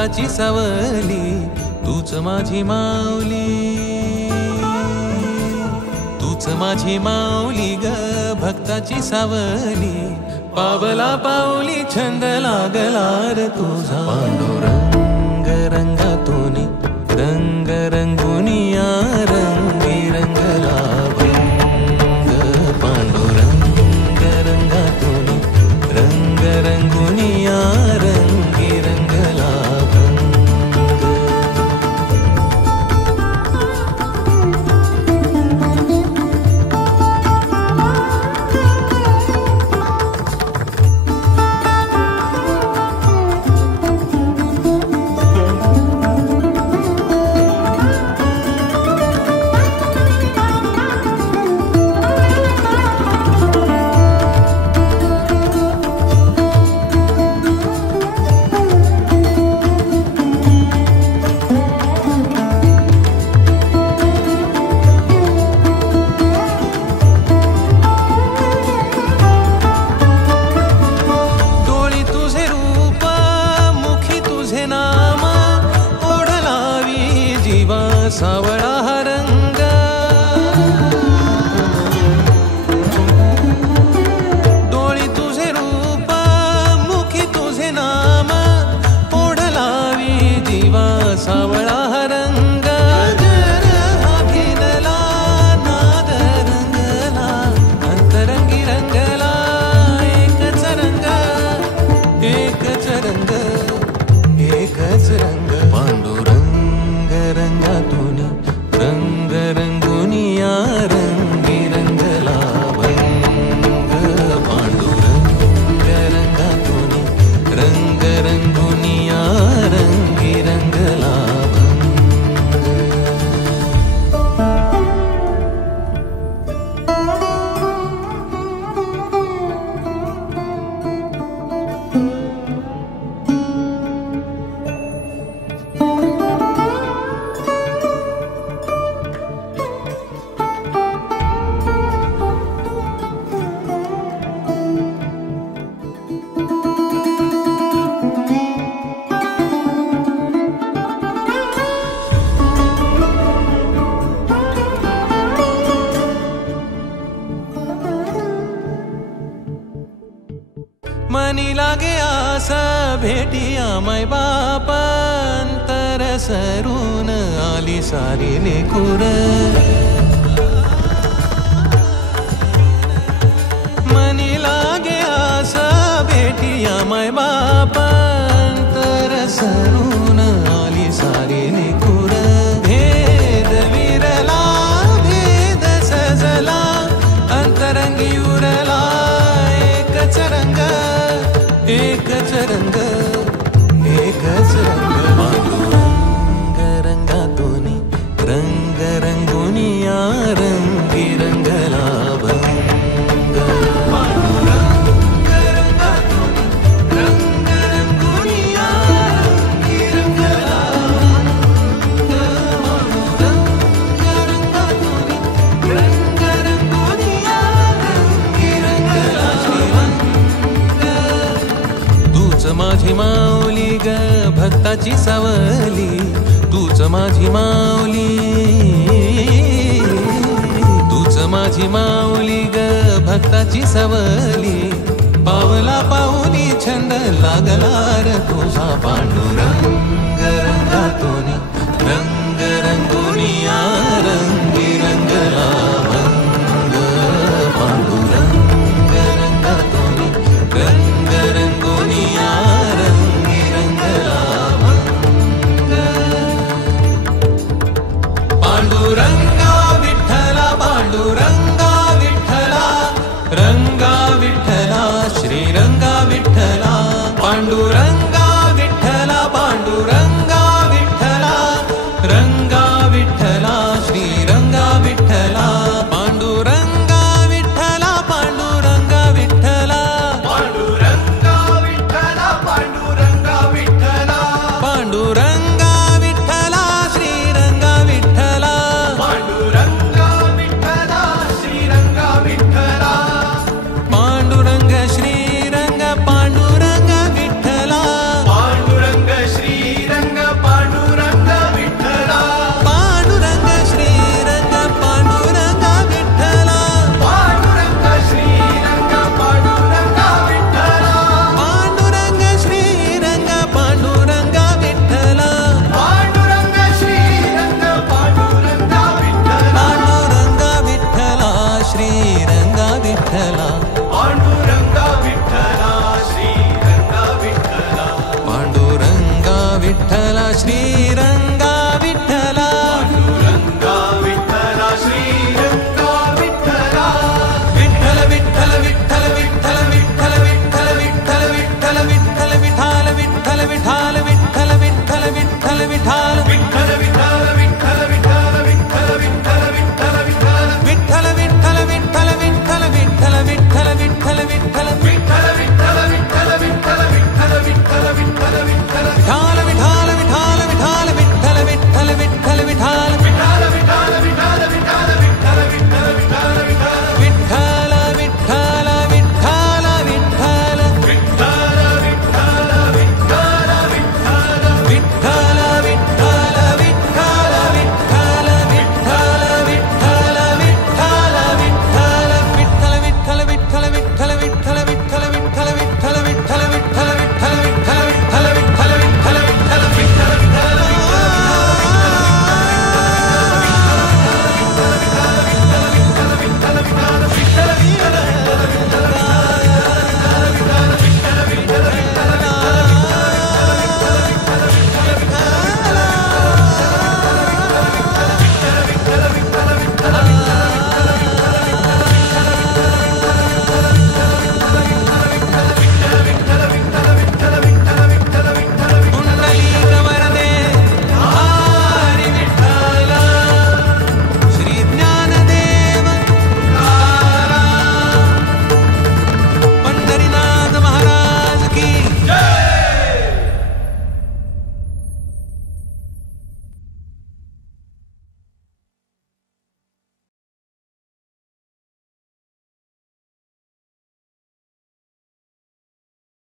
भक्ताची सावली, तूच माझी माऊली, तूच माझी माऊली ग भक्ताची सावली. पावला पाऊली छंद लागला रे तुझा, पांडुरंग रंगातून रंग रंगुनिया रंगी रंगला भंग. पांडुरंग रंगातून रंग रंगुनिया रंगी रंगला भंग. सावळा हा रंग, डोळी तुझे रूप मुखी तुझे नाम, ओढ लावी जीवा सावळा हा रंग. जर घेनला नाद रंगला, अंतरंगी रंगला एकच रंग, एकच रंग, एकच रंग. पांडुरंग रंगातून रंग रंगुनिया रंगी रंगला भंग. पांडुरंग रंगातून रंग रंगुनिया रंगी रंगला मनी लागे आस भेटिया माय बाप, अंतर सरून आली सारी लेकुर. मनी लागे आस भेटिया माय बाप, अंतर सरून आली सारी लेकुर. भेद विरला भेद सजला, अंतरंगी उरला एकच रंग, एकच रंग, एकच रंग. पांडुरंग रंगातून रंग रंगुनिया रंगी रंगला भंग. पांडुरंग रंगातून रंग रंगुनिया रंगी रंगला भंग. पांडुरंग रंगातून रंग रंगुनिया रंगी रंगला भंग. तूच माझी माऊली ग भक्ताची सावली, तूच माझी माऊली, तूच माझी माऊली ग भक्ताची सावली. पावला पाऊली छंद लागला रे तुझा, पांडुरंग रंगातून रंग रंगुनिया रंगी रंगला भंग. पांडुरंग रंगातून रंग रंगुनिया रंगी रंगला भंग. पांडुरंगा विठ्ठला पांडुरंग.